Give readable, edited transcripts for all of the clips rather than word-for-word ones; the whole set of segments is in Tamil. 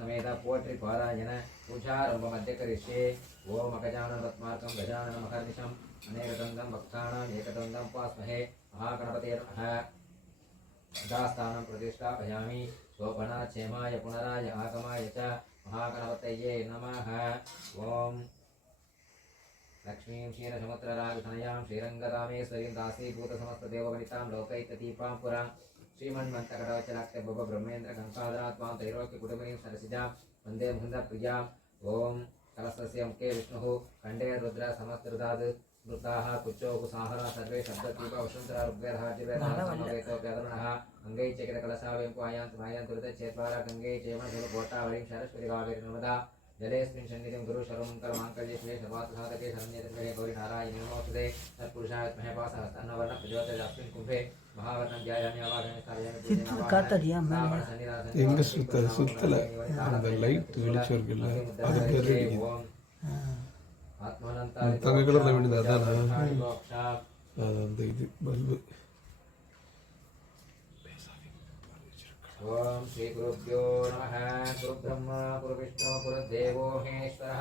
समेत पोट्रि पारायण पूजारम्भमद्य करिष्ये। ओम अगजाननवत्मार्कं गजाननमहर्निशम् अनेकदन्तं भक्तानाम् एकदन्तं उपास्महे। महागणपते नमः। दास्थानं प्रतिष्ठापयामि। शोभनाक्षेमाय पुनराय आगमाय च महागणपतये नमः। ओम लक्ष्मीं क्षीरसमुद्रराजतनयां श्रीरङ्गरामेश्वरीं दासीभूतसमस्तदेववनितां लोकैकदीपां पुरां श्रीमन्मन्त्रकटवचलाक्तभुवब्रह्मेन्द्रगङ्गाधरात्मां त्रैलोक्यकुटुम्बिनीं सरसिजां वन्दे मुकुन्दप्रियाम्। ॐ कलशस्य मुखे विष्णुः खण्डे रुद्र समस्तृताद् मृताः कुच्चोकुसाहरा सर्वे शब्ददीपा वसुन्धरा ऋग्वेदः यजुर्वेदः समवेतो व्याकरणः अङ्गै चेकितकलशावयं मायान्तु ऋतचेत्वारा गङ्गे चेमनगुरुकोटावळीं सरस्वती कावेरी नर्मदा जलेऽस्मिन् सन्निधिं गुरु शर्वमङ्गलमाङ्गल्ये शिवे सर्वार्थसाधके शरण्ये गौरी नारायणे नमोऽस्तुते। तत्पुरुषाय विद्महे वासहस्तन्नवर्णः प्रचोदयात् कुम्भे महावर्णं ध्यायामि आवाहयामि स्थापयामि எங்க சுத்தல அந்த லைட் வெளிச்சம் இருக்குல்ல அது பேர் தங்க கலர்ல விடுது அதானா அது அந்த இது பல்பு ओम श्री गुरुभ्यो नमः। गुरु ब्रह्मा गुरु विष्णु गुरुदेवो महेश्वरः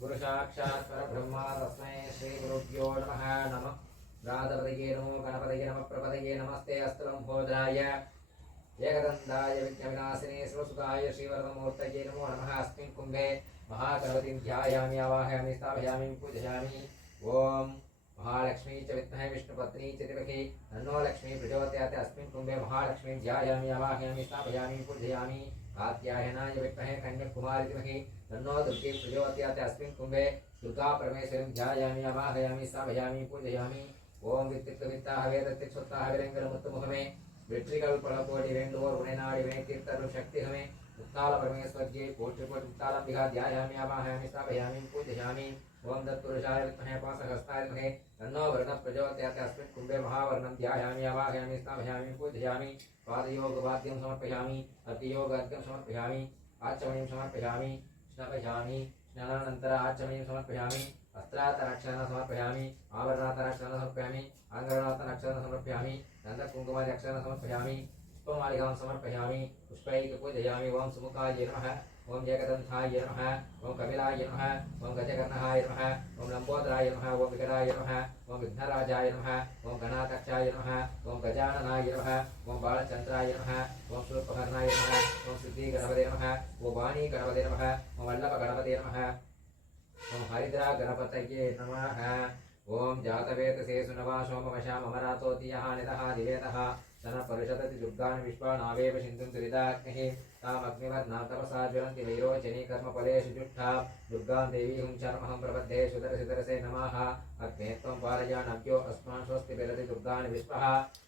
गुरु साक्षात् परब्रह्म तस्मै श्री गुरुभ्यो नमः। नमः राधपतये नमो गणपतये नमः प्रपतये नमस्ते अस्तलम्भोदराय एकदन्ताय विघ्नविनाशिने सर्वसुखाय श्रीवरदमूर्तये नमो नमः। अस्मिन् कुम्भे महागणपतिं ध्यायामि आवाहयामि स्थापयामि पूजयामि। ओम महालक्ष्मी च विद्महे विष्णुपत्नी च धीमहि तन्नो लक्ष्मी प्रचोदयात्। अस्मिन् कुम्भे महालक्ष्मीं ध्यायामि आवाहयामि स्थापयामि पूजयामि। कात्यायनाय विद्महे कन्याकुमारी धीमहि तन्नो दुर्गे प्रचोदयात्। अस्मिन् कुम्भे दुर्गा परमेश्वरीं ध्यायामि आवाहयामि स्थापयामि पूजयामि। ओम वित्तित्तवित्ताः वेदत्तिक्षुत्ताः विरङ्गलमुत्तमुखमे வெற்றிகள் பல கோடி வேண்டுவோர் உனைநாடி வினை தீர்த்தரும் சக்திகமே முத்தால பரமேஸ்வர்யே போற்றி போற்றி முத்தாலம்பிகா ध्यायामि आवाहयामि स्थापयामि पूजयामि। ओम तत्पुरुषाय विद्महे वासहस्ताय धीमहि तन्नो वर्णः प्रचोदयात्। अस्मिन् कुम्भे महावर्णं ध्यायामि आवाहयामि स्थापयामि पूजयामि। पादयोगवाद्यं समर्पयामि अर्घ्ययोगार्घ्यं समर्पयामि आचमनीं समर्पयामि स्नापयामि स्नानानन्तरं आचमनीं समर्पयामि वस्त्रातरक्षणं समर्पयामि आवरणातरक्षणं समर्पयामि आङ्गरणातरक्षणं समर्पयामि गन्धकुङ्कुमादिरक्षणं समर्पयामि पुष्पमालिकां समर्पयामि पुष्पैः पूजयामि। ओम सुमुखाय नमः। ओम एकदन्ताय नमः। ओम कपिलाय नमः। ओम गजकर्णहाय नमः। ओम लम्बोदराय नमः। ओम विकटाय नमः। ओम विघ्नराजाय नमः। ओम गणाध्यक्षाय नमः। ओम गजाननाय नमः। ओम बालचन्द्राय नमः। ओम शूर्पकर्णाय नमः। ओम सिद्धिगणपते नमः। ओम वाणीगणपते नमः। ओम वल्लभगणपते नमः। ओम हरिद्रा गणपतये नमः। ओम जातवेतसे सुनवाशोमवशाम अमरातोतियः नितः दिवेतः सन परिषदति दुर्गान् विश्वानावेव सिन्धुं दुरिताग्निः तामग्निवर्णां तपसा ज्वलन्ति वैरोचनी कर्मफलेषु जुष्टा दुर्गां देवीं शर्महं प्रपद्ये सुदर्शितरसे नमः। अग्ने त्वं पारयानभ्यो अस्मान् स्वस्ति विरति दुर्गान् विश्वः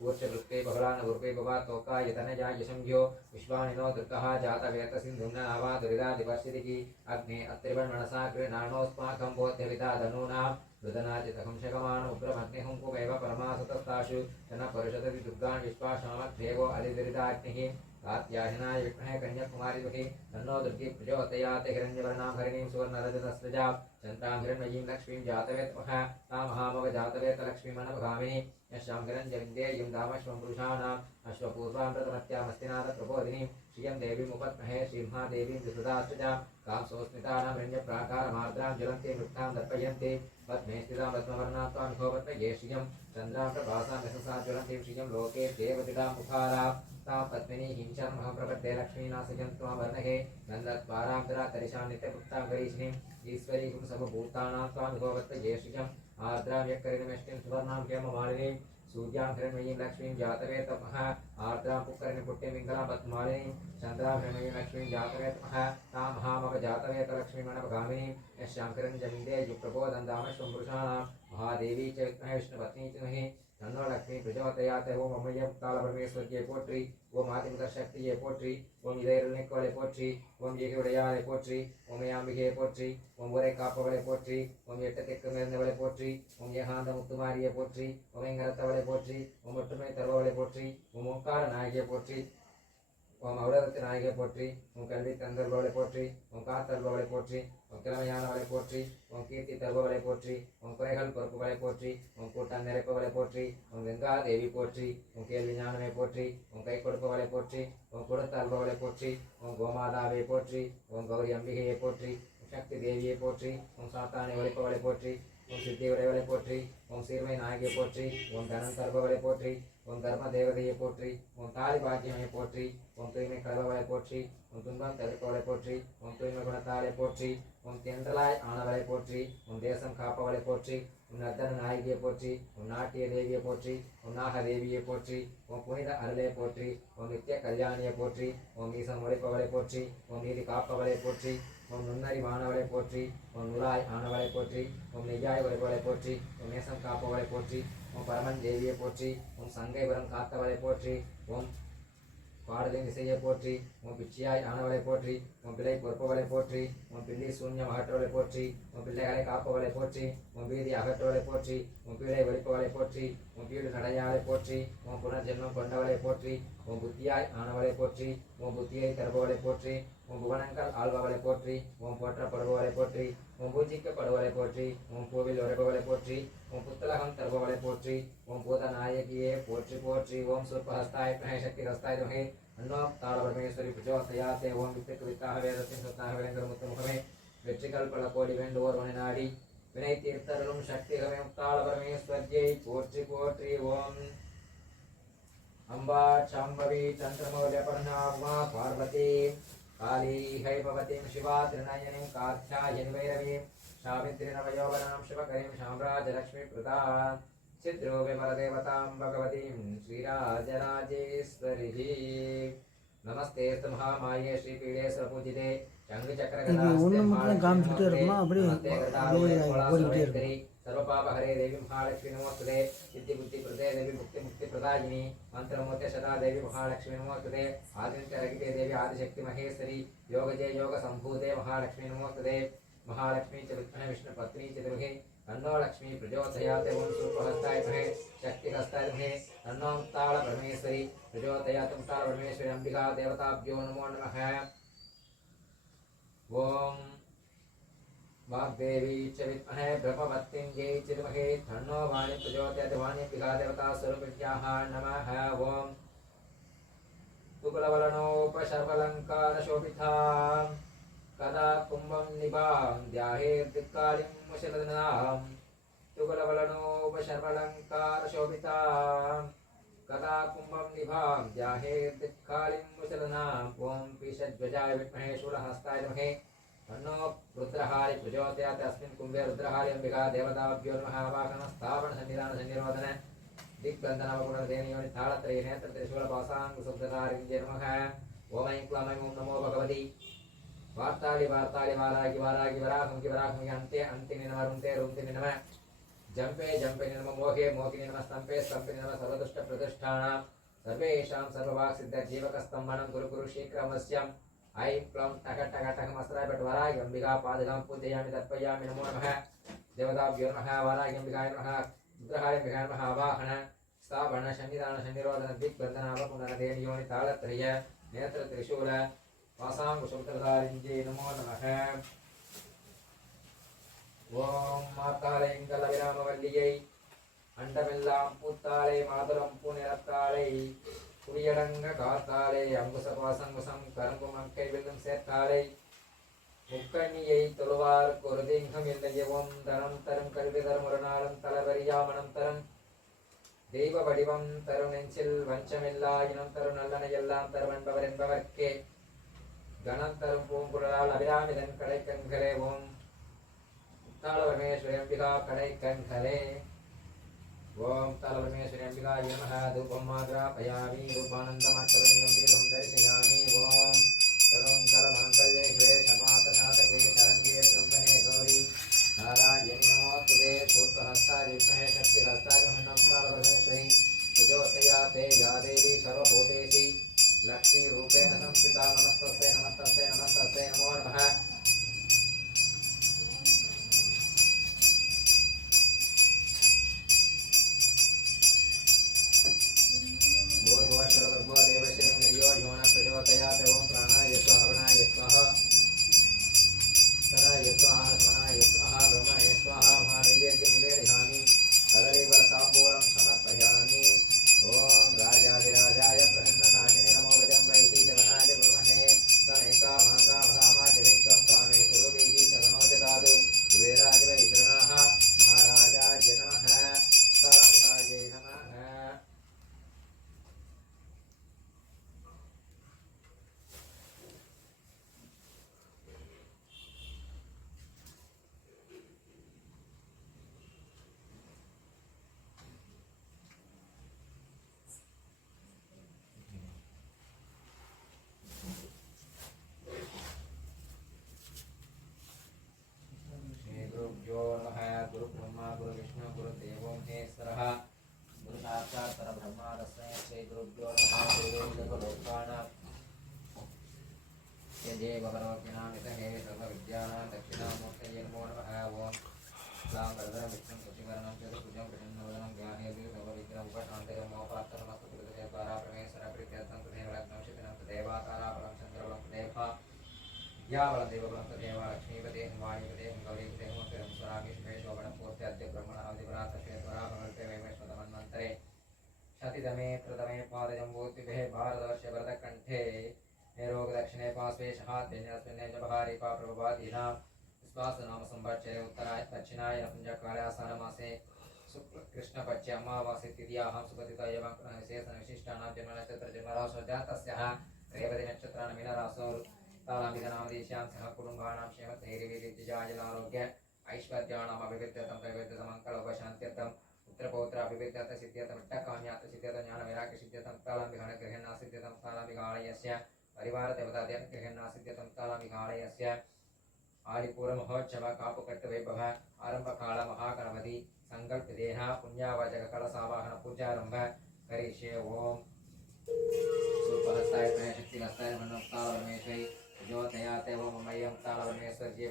ऊर्चवृत्ते बहुलान् उर्वे भवातोकाय तनयाय संभ्यो विश्वानिनो दुर्गः जातवेतसिन्धुं न नावा दुरिदादिवर्षितिः अग्ने अत्रिवन्मनसा गृह्णानोऽस्माकं बोध्यविता धनूनां रुदनाचितहं शगमान उग्रमग्निहुङ्कुमेव परमासुतस्ताशु सन परिषदति दुर्गान् विश्वाशामग्रेवो अधिदुरिताग्निः कात्यायनाय विद्महे कन्याकुमारी धीमहि तन्नो दुर्गी प्रचोदयात्। हिरण्यवर्णां हरिणीं सुवर्णरजतस्रजां चन्द्रां हिरण्मयीं लक्ष्मीं जातवेत्मः तामहामव जातवेत्तलक्ष्मीमनवगामिनीं यस्यां हिरण्यविन्देयं दामश्वं पुरुषाणाम् अश्वपूर्वां प्रथमत्यामस्तिनाथ प्रबोधिनीं श्रियं देवीमुपद्महे श्रीमहादेवीं विसुधास्रजां कां सोऽस्मितानां हिरण्यप्राकारमार्द्रां ज्वलन्तीं वृत्तां दर्पयन्ति पद्मे स्थितां रत्नवर्णां त्वां विभोवत्मये श्रियं चन्द्रां प्रभासां यशसा ज्वलन्तीं श्रियं लोके देवतिडां मुखारा तां पद्मिनी हिंशर्मः प्रपद्ये लक्ष्मीनासिकं त्वां वर्णहे गन्धद्वारां तरातरिशां नित्यभुक्तां गरीशिनीं ईश्वरीं सर्वभूतानां त्वां विभोवत्मये श्रियं आर्द्रां यक्करिणमेष्टिं सुवर्णां हेममालिनीं सूर्यां हिरण्मयीं लक्ष्मीं जातवेत्मः आर्द्रां पुक्करिणपुट्टिं विङ्गलां पद्मालिनीं चन्द्रां हिरण्मयीं लक्ष्मीं जातवेत्मः तां महामव जातवेत्तलक्ष्मीमनवगामिनीं यस्यां हिरण्यविन्देयं प्रबोधं दामश्वं पुरुषाणां महादेवी च विद्महे विष्णुपत्नी च धीमहि तन्नो लक्ष्मी प्रचोदयात्। ओम अमय्य कालपरमेश्वर्ये पोट्रि ओम आदिमुदशक्तिये पोट्रि ओम इदैरुनिक्कोले पोट्रि ओम येगिउडयाले पोट्रि ओम याम्बिगे पोट्रि ओम उरै काप्पवळे पोट्रि ओम एट्टतिक्कुमेर्नवळे पोट्रि ओम यहान्द मुत्तुमारिये पोट्रि ओम एंगरत्तवळे पोट्रि ओम ओट्टुमै तरुवळे पोट्रि ओम ओंकार नायिके पोट्रि ஓம் அவுரவத்தி நாயகை போற்றி, உன் கல்வி தந்தல்பவளை போற்றி, உன் காத்தல்பவளை போற்றி, உன் கிழமையானவளை போற்றி, உன் கீர்த்தி தருபவளை போற்றி, உன் குறைகள் பொறுப்புகளை போற்றி, உன் கூட்டம் நிறைப்பவளை போற்றி, உன் கங்கா தேவி போற்றி, உன் கேள்வி ஞானமை போற்றி, உன் கை கொடுப்பவளை போற்றி, உன் கொடுத்த அல்பவளை போற்றி, உன் கோமாதாவை போற்றி, உன் கௌரி அம்பிகையை போற்றி, உன் சக்தி தேவியை போற்றி, உன் சாத்தானை ஒழிப்பவளை போற்றி, உன் சித்தி உடையவளை போற்றி, உன் சீர்மை நாயகியை போற்றி, உன் தனம் தருபவளை போற்றி, உன் தர்ம தேவதையை போற்றி, உன் தாலி பாக்கியமை போற்றி, உன் தூய்மை கருபவளை போற்றி, உன் துன்பம் தவிர்ப்பவளை போற்றி, உன் தூய்மை குணத்தாலை போற்றி, உன் தென்றலாய் ஆனவளை போற்றி, உன் தேசம் காப்பவளை போற்றி, உன் நர்த்தன நாயகியை போற்றி, உன் நாட்டிய தேவியை போற்றி, உன் நாக தேவியை போற்றி, உன் புனித அருளை போற்றி, உன் நித்திய கல்யாணியை போற்றி, உன் மீசம் ஒழிப்பவளை போற்றி, உன் நீதி காப்பவளை போற்றி, உன் நுண்ணறிவானவளை போற்றி, உன் நுழாய் ஆனவளை போற்றி, உன் நெய்யாய் வருபவளை போற்றி, உன் நேசம் காப்பவளை போற்றி, உன் பரமன் தேவியை போற்றி, உன் சங்கைபுரம் காத்தவளை போற்றி, உன் பாடலின் இசையை போற்றி, உன் பிச்சியாய் ஆனவளை போற்றி, உன் பிள்ளை பொறுப்பவளை போற்றி, உன் பிள்ளை சூன்யம் அகற்றுவளை போற்றி, உன் பிள்ளைகளை காப்பவளை போற்றி, உன் பீதி அகற்றுவளை போற்றி, உன் பீடை ஒழிப்பவளை போற்றி, உன் பீடு நடையாளை போற்றி, உன் புனர்ஜென்மம் கொண்டவளை போற்றி, உன் புத்தியாய் ஆனவளை போற்றி, உன் புத்தியை தருபவளை போற்றி, உன் புவனங்கள் ஆள்பவளை போற்றி, உன் போற்றப்படுபவளை போற்றி, உன் பூஜிக்கப்படுவளை போற்றி, உன் பூவில் உரைபவளை போற்றி, உன் புத்தலகம் தருபவளை போற்றி, உன் பூத நாயகியே போற்றி போற்றி. ஓம் சூர்பஹஸ்தாய வித்மஹே சக்திஹஸ்தாய தீமஹி தன்னோ தாளபரமேஸ்வரி பிரச்சோதயாத். ஓம் வித்துக்கு வித்தாக வேதத்தின் சொத்தாக விளங்குகிற முத்துமுகமே, வெற்றிகள் பல கோடி வேண்டுவோர் மனை நாடி வினை தீர்த்தருளும் சக்திகமே முத்தாளபரமேஸ்வரியை போற்றி போற்றி. ஓம் அம்பா சாம்பவி சந்திரமௌல்யபர்ணாமா பார்வதி काली हैभवतीं शिवा त्रिनयनीं कात्यायनीं वैरवीं सावित्रीनवयोवनां शिवकरीं साम्राज्यलक्ष्मी प्रदा चिद्रूपे परदेवतां भगवतीं श्रीराजराजेश्वरीः. नमस्ते महामाये श्रीपीडे स्वपूजिते शङ्खचक्रगदास्ते सर्वपापहरे देवी महालक्ष्मी नमोस्तुते. सिद्धि बुद्धि प्रदे देवी मुक्ति मुक्ति प्रदायिनी मंत्रमूर्ति सदा देवी महालक्ष्मी नमोस्तुते. आदित्य रगिते देवी आदिशक्ति महेश्वरी योगजय योग संभूते महालक्ष्मी नमोस्तुते. महालक्ष्मी च विद्महे विष्णु पत्नी च धीमहि तन्नो लक्ष्मी प्रचोदयात्. ओं सूर्पहस्ताय विद्महे शक्तिहस्ताय धीमहि तन्नो ताल परमेश्वरी प्रचोदयात्. ताल परमेश्वरी अंबिका देवताभ्यो नमो नमः. ओं वाग्देवी च विद्महे ब्रह्मवत्तिन्यै च धीमहि तन्नो वाणी प्रचोदयात्. वाणीम्बिका देवता स्वरूपिण्याः नमः. ओं तुकुलवलनोपशर्वलङ्कारशोभितां कदा कुम्भं निभां ध्यायेद्दिक्कालिं मुशलदनां. तुकुलवलनोपशर्वलङ्कारशोभितां कदा कुम्भं निभां ध्यायेद्दिक्कालिं मुशलदनां. ॐ पीशध्वजाय विद्महे शूलहस्ताय धीमहि तन्नो रुद्रहारि प्रचोदयात्. अस्मिन् कुम्भे रुद्रहारि अंबिका देवताभ्यो नमः. वाहनस्थापन सन्निधान सन्निरोधन दिग्बन्धनवपुरदेवयोनि ताळत्रय नेत्र त्रिशूलपासाङ्कुशब्दकारिण्ये नमः. ओम ऐं क्लां ऐं ॐ नमो भगवति वार्ताळि वार्ताळि वारागि वारागि वराहंगि वराहंगि अन्ते अन्तिनि नमः रुन्ते रुन्तिनि नमः. जम्पे जम्पिनि नमः. मोहे मोहिनि नमः. स्तम्पे स्तम्पिनि नमः. सर्वदुष्टप्रतिष्ठानां सर्वेषां सर्ववाक्सिद्धजीवकस्तम्भनं कुरु कुरु शीघ्रमस्यम्. ऐं क्लौं टक टक टकमस्त्राय भट् वरागि अंबिका पादगां पूजयामि तर्पयामि. नमो नमः. देवताभ्यो नमः. वारागि अंबिकाय नमः. रुद्रहाय अंबिकाय नमः. आवाहन स्थापन सन्निधान सन्निरोधन दिग्बन्धनावपुनरदेवयोनि ताळत्रय नेत्र त्रिशूल पासाङ्कुशब्दकारिण्ये नमो नमः. ஓம் மாத்தாளைங்கல விராமவல்லியை அண்டமெல்லாம் பூத்தாளை மாதுளம் பூ நிறத்தாளை குடியடங்க காத்தாளை அங்குச பாசங்குசம் கரும்பு மக்கை வெல்லும் சேர்த்தாளை முக்கண்ணியை தொழுவார்க்கு ஒரு தீங்கம் இல்லையவும் தனம் தரும் கல்வி தரும் ஒரு நாளும் தளவரியாமனம் தரும் தெய்வ வடிவம் தரும் நெஞ்சில் வஞ்சமில்லா இனம் தரும் நல்லனை எல்லாம் தரும் என்பவர் என்பவர்க்கே கணம் தரும் பூங்குழலால் அபிராமிதன் கடைக்கண்களே. ஓம் तालपरमेश्वरी अंबिका कणैकण्ठले. ओम तालपरमेश्वरी अंबिकाय नमः. धूपं माग्रापयामि रूपानन्दमक्षरण्यं दीपं दर्शयामि. ओम तरुङ्कलमाङ्गल्ये शिवे शर्मातशातके शरण्ये त्र्यम्बके गौरी नारायणि नमोस्तुते. सूर्पहस्ताय विद्महे शक्तिहस्ताय धीमहि तालपरमेश्वरी प्रचोदयात्. या देवी सर्वभूतेषु लक्ष्मीरूपेण संस्थिता. नमस्तस्यै नमस्तस्यै नमस्तस्यै नमो नमः. प्रचोदयात्. स्वरः गुरु साक्षात् परब्रह्म तस्मै श्री गुरुभ्यो नमः देवलोकानां यदेव परोज्ञानामितहे सर्वविद्यानां दक्षिणामूर्तये नमो नमः ओं क्लां वरदं विष्णुं शशिवर्णं चतुर्भुजं प्रसन्नवदनं ध्यायेति सर्वविघ्नम् उपशान्तये मोपात्तनमस्तु कृतदेवद्वारा परमेश्वर प्रीत्यर्थं तदेव लग्नं शिखिनं तदेवाकाराबलं चन्द्रबलं तदेवा विद्याबलं देवबलं तदेव लक्ष्मीपते वाणीपते गौरीपते हुमस्वरं स्वरागेश्वरे शोभनं पूर्ति अद्य ब्रह्मणादिपरातश्वेश्वरा भगवते वैवैष्णवमन्वन्तरे शतितमे प्रथमे पादजम्बूतिभे भारतवर्षे भरतकण्ठे नेरोग दक्षिणे पार्श्वे शहाद्यन्यस्मिन्ने च बहारी पाप्रभवादीनां विश्वासनाम संवत्सरे उत्तराय दक्षिणाय नपुंसककालासारमासे शुक्लकृष्णपक्षे अमावास्ये तिथ्याः सुपतितयवङ्कः विशेषणविशिष्टानां जन्मनक्षत्रजन्मराशो जातस्यः रेवती नक्षत्राणि मीनराशौ तालामिधनामदेश्यां सह कुटुम्बानां क्षेमधैर्यवीर्यजयाजलारोग्य ऐश्वर्याणाम् अभिवृद्ध्यर्थं त्रैवेद्यमङ्गलोपशान्त्यर्थम् पुत्रपौत्राभिवृद्ध्यर्थ सिद्ध्यर्थम् इष्टकाम्यार्थ सिद्ध्यर्थं ज्ञानवैराग्यसिद्ध्यर्थं तालाम्बिघानगृहन्नासिद्ध्यर्थं तालाम्बिघालयस्य परिवारदेवताद्यनुगृहन्नासिद्ध्यर्थं तालाम्बिघालयस्य आदिपूर्वमहोत्सव कापुकट्टवैभव आरम्भकाल महागणपति सङ्कल्पदेह पुण्यावाचककलसावाहन पूजारम्भ करिष्ये ओम सुपहस्ताय शक्तिहस्ताय मनोक्तालवरमेश्वरी ज्योतयाते ओम मय्यं तालवरमेश्वरी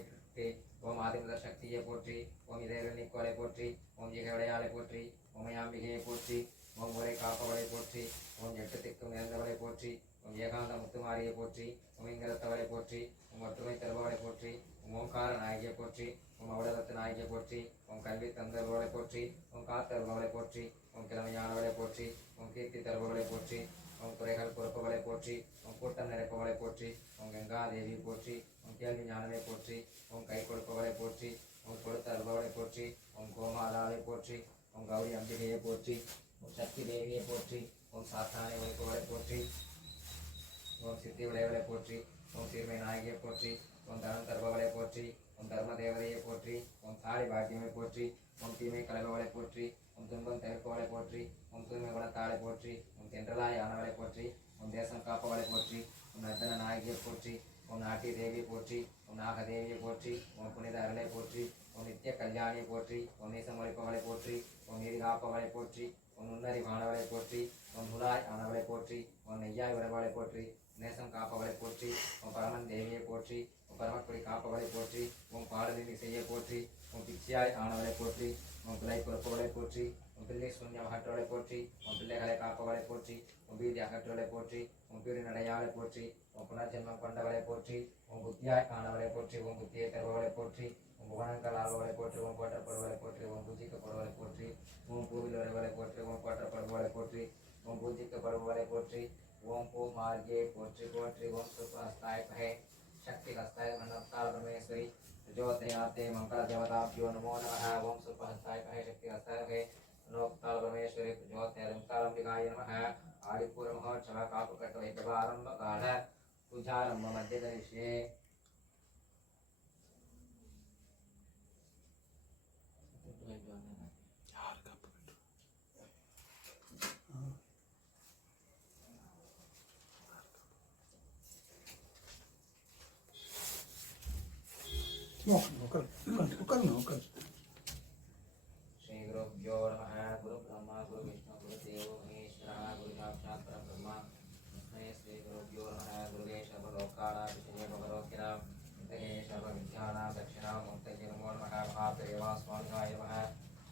ओम आदिमदशक्तिये पोट्री ओम इदैरनिकोले पोट्री ओम जिगवड़याले पोट्री ओम याम्बिगे पोट्री ओम ओरे कापवळे पोट्री ओम जट्टतिक्कु नेरंदवळे पोट्री ओम ஏகாந்த முத்துமாரியை போற்றி ஓம் இங்கரத்தவளை போற்றி ஓம் ஒற்றுமை தருபவளை போற்றி ஓம் ஓம்கார நாயகியை போற்றி ஓம் அவடரத்து நாயகியை போற்றி ஓம் கல்வி தந்தருபவளை போற்றி ஓம் காத்தருபவளை போற்றி ஓம் கிழமையானவளை போற்றி ஓம் கீர்த்தி தருபவளை போற்றி ஓம் குறைகள் பொறுப்பவளை போற்றி ஓம் கூட்டம் நிறைப்பவளை போற்றி ஓம் கங்காதேவி போற்றி ஓம் கேள்வி ஞானமே போற்றி ஓம் கை கொடுப்பவளை போற்றி ஓம் கொடுத்த அருபவளை போற்றி ஓம் கோமாதாவை போற்றி ஓம் கௌரி அம்பிகையை போற்றி ஓம் சக்தி தேவியை போற்றி ஓம் சாத்தானை ஒழிப்பவளை போற்றி ओम सिद्धि विड़यवले पोट्री ओम सीर्मे नायकिये पोट्री ओम धर्म तरुबवले पोट्री ओम धर्म देवதையை पोट्री ओम थाली भाग्यमे पोट्री ओम तीमे कलबवले पोट्री ओम तुंबम तेरुपवले पोट्री ओम तुमे गुणताले पोट्री ओम तेंद्रलाय आनवले पोट्री ओम देशम कापवले पोट्री ओम नर्दन नायकिये पोट्री ओम नाटी देवी पोट्री ओम नागदेवी पोट्री ओम पुनित अरले पोट्री ओम नित्य कल्याणी पोट्री ओम नेसमरिपवले पोट्री ओम नीरिगापवले पोट्री ओम उन्नरि भाणवले पोट्री ओम हुलाय आनवले पोट्री ओम नैयाय वरवले पोट्री நேசம் காப்பவளை போற்றி உன் பரமன் தேவியை போற்றி உன் பரமக்குடி காப்பவளை போற்றி உன் பாடலின் இசையை போற்றி உன் பிச்சையாய் ஆனவளை போற்றி உன் பிள்ளை பொறுப்பவளை போற்றி உன் பிள்ளை சூன்யம் அகற்றுவளை போற்றி உன் பிள்ளைகளை காப்பவளை போற்றி உன் பீதி அகற்றுவளை போற்றி உன் பீடி நடையாளை போற்றி உன் புனர்ஜென்மம் கொண்டவளை போற்றி உன் புத்தியாய் ஆனவளை போற்றி உன் புத்தியை தருபவளை போற்றி உன் புவனங்கள் ஆள்வளை போற்றி உன் போற்றப்படுவளை போற்றி உன் பூஜிக்கப்படுவளை போற்றி உன் பூவில் வருவளை போற்றி உன் போற்றப்படுவளை போற்றி உன் பூஜிக்கப்படுவளை போற்றி ओम को मार्गे पोट्री पोट्री ओम सुपहस्ताय कहे शक्ति हस्ताय मनोक्ताल परमेश्वरी ज्योतयाते मंगल देवताभ्यो नमो नमः ओम सुपहस्ताय कहे शक्ति हस्ताय कहे मनोक्ताल परमेश्वरी ज्योतिरंकालंबिकाय नमः आदिपूर्व महोत्सव कापुकट्टवैभव आरंभकाल पूजारंभ मध्य करिष्ये श्री गुरुभ्यो नमः गुरु ब्रह्मा गुरु विष्णु गुरु देवो महेश्वरः गुरु साक्षात् परब्रह्म तस्मै श्री गुरुभ्यो नमः गुरुवे सर्वलोकानां विषये भगवद्गीतां तये सर्वविद्यानां दक्षिणामूर्तये नमो नमः महादेवास्वामिनाय नमः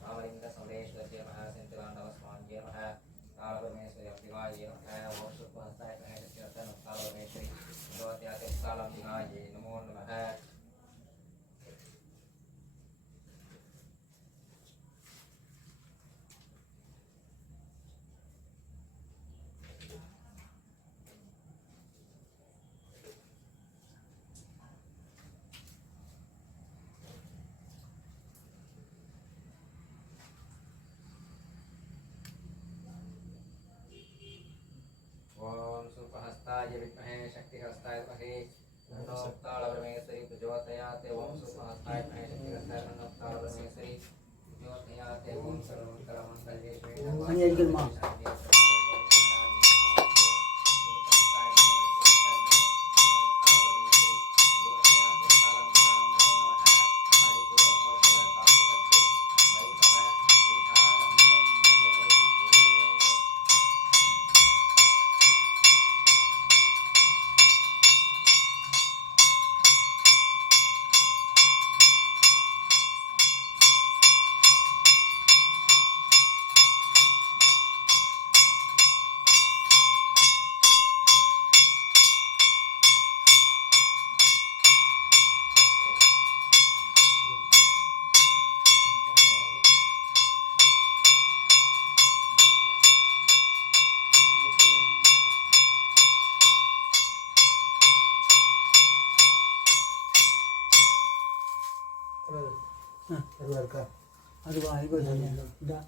रामलिङ्गसमरेश्वर्य नमः सिन्धुराण्डवस्वामिये नमः कालपरमेश्वरी अम्बिकायै नमः ओम सुपहस्ताय कालपरमेश्वरी भगवत्याते कालाम्बिकायै नमो नमः ओम सुपहस्ताय विद्महे शक्तिहस्ताय धीमहि मनोक्तालपरमेश्वरी प्रचोदयात् ओम सुपहस्ताय विद्महे शक्तिहस्ताय मनोक्तालपरमेश्वरी प्रचोदयात् ओम सर्वमङ्गलमाङ्गल्ये அருவா இருக்கா? அருவா ஐம்பது இதா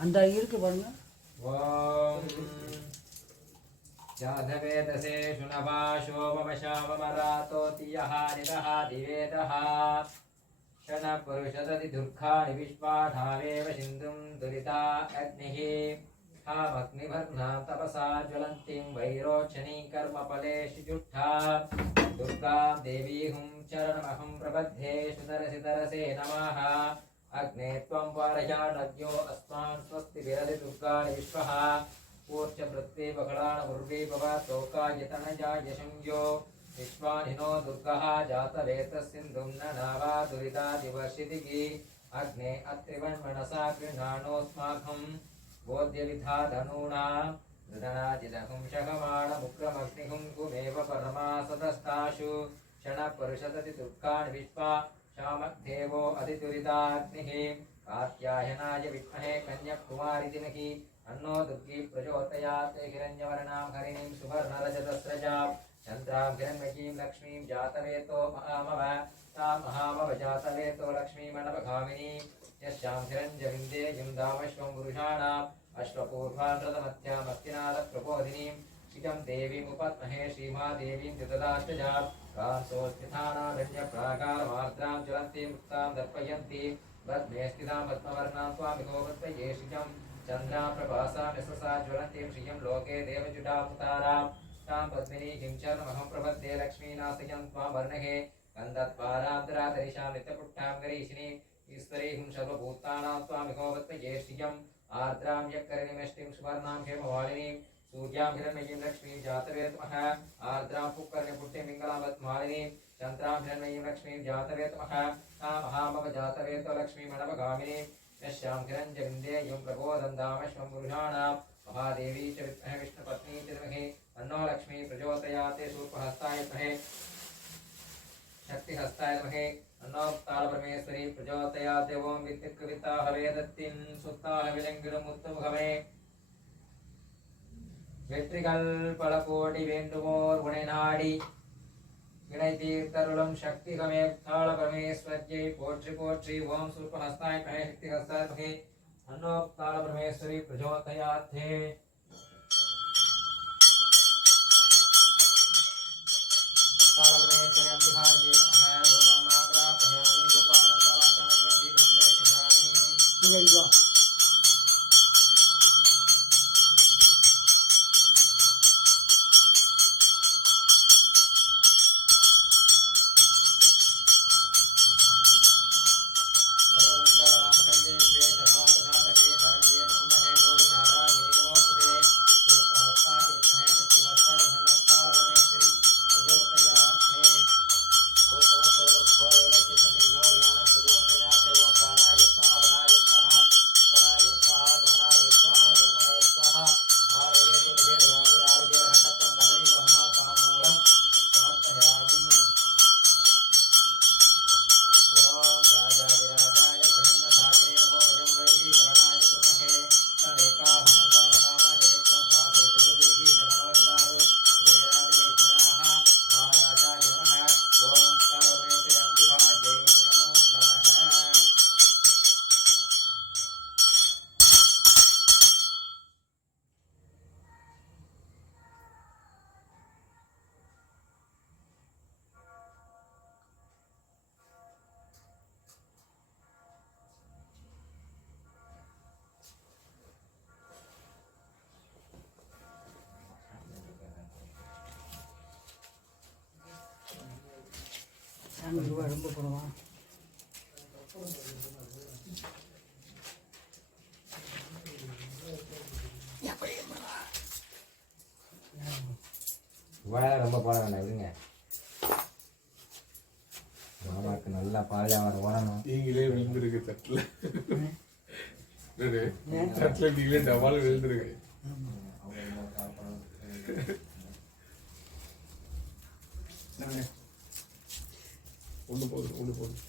அந்த இருக்கு பாருங்க. ஓம் யாதவேதசே சுனவாசோமவசாமராதோதியஹ நிதஹ திவேதஹ ஷணபுருஷததி துர்காணி விஸ்வாதாவேவ சிந்தும் துரிதா அக்னிः தாமக்னிவர்ணாம் தபசா ஜ்வலந்திம் வைரோச்சனீ கர்மபலேஷு ஜுஷ்டா துர்காம் தேவீஹும் சரணமஹம் பிரபத்யே சுதரசிதரசே நமः अग्ने त्वं पारयानद्यो अस्मान् स्वस्ति विरदि दुर्गाणि विश्वः ऊर्च वृत्ते बकलाणमुर्वे भव तोकायतनजाय संयो विश्वानिनो दुर्गः जातवेतस्सिन्धुं न नावा दुरितादिवर्षितिः अग्ने अत्रिवन्मनसा गृह्णानोऽस्माकं बोध्यविधाधनूना मृदनाजिदहुं शगमाणमुग्रमग्निहुं कुमेव परमासदस्ताशु क्षणपरुषदति दुर्गाणि विश्वा शामदेवो अधिदुरिताग्निः कात्यायनाय विद्महे कन्याकुमारी धीमहि अन्नो दुर्गी प्रचोदयात् हिरण्यवर्णां हरिणीं सुवर्णरजतस्रजां चन्द्रां हिरण्मयीं लक्ष्मीं जातवेतो महामव तां महामव जातवेतो लक्ष्मीमनवगामिनीं यस्यां हिरण्यविन्देयं दामश्वं पुरुषाणाम् अश्वपूर्वान्द्रतमत्यामस्तिनादप्रबोधिनीं श्रियं देवीमुपत्महे श्रीमादेवीं द्युतदाष्टजाम् कांसोस्थितानारण्यप्राकारमार्द्रां ज्वलन्तीं मुक्तां दर्पयन्ती पद्मे स्थितां पद्मवर्णां त्वामिहो पद्मये श्रियं चन्द्रां प्रभासां यशसा ज्वलन्तीं श्रियं लोके देवजुटामुतारां तां पद्मिनीं चरणमहं प्रपद्ये लक्ष्मीनाशयं त्वां वर्णहे कन्दत्पारान्तराधरिषां नित्यपुट्टां गरीशिनीं ईश्वरीं सर्वभूतानां त्वामिहो पद्मये श्रियं आर्द्रां यक्करिणिमेष्टिं सुवर्णां हेमवालिनीं सूर्यां हिरण्मयीं लक्ष्मीं जातवेतमः आर्द्रां पुक्कर्णिपुट्टिं मिङ्गलावत्मालिनीं चन्द्रां हिरण्मयीं लक्ष्मीं जातवेतमः तां महामव जातवेतो लक्ष्मीमनवगामिनीं यस्यां हिरण्यविन्देयं प्रबोधं दामश्वं पुरुषाणां महादेवी च विद्महे विष्णुपत्नी च धीमहि तन्नो लक्ष्मी प्रचोदयात् शूर्पहस्ताय विद्महे शक्तिहस्ताय धीमहि तन्नो तालपरमेश्वरी प्रचोदयात् ओं विद्युत्कविता हवेदत्तिं सुत्ताः विलङ्गिडमुत्तमुखमे வெற்றிகள் பல கோடி வேண்டுமோர் உனை நாடி வினை தீர்த்தருளும் சக்திகமே தாள பரமேஸ்வரியை போற்றி போற்றி ஓம் சூர்பஹஸ்தாய மகே சக்திஹஸ்தாய மகே அன்னோ தாள பரமேஸ்வரி பிரச்சோதயாத்தே தாள பரமேஸ்வரி அம்பிகாய நமஹ துர்கம்மாக்ரா பயாமி ரூபானந்தவாச்சமன்யம் தீபந்தே சியாமி இங்கே வா. ரூபாய் ரொம்ப குறவா? இவ்வளோ ரொம்ப போட வேண்டாம் விடுங்க. மாமாவுக்கு நல்லா பால் வியாபாரம் ஓடணும். நீங்களே விழுந்துருக்கு தட்டில். தட்டில் நீங்களே டபால் விழுந்துருக்கு. ஒன்று போதும்.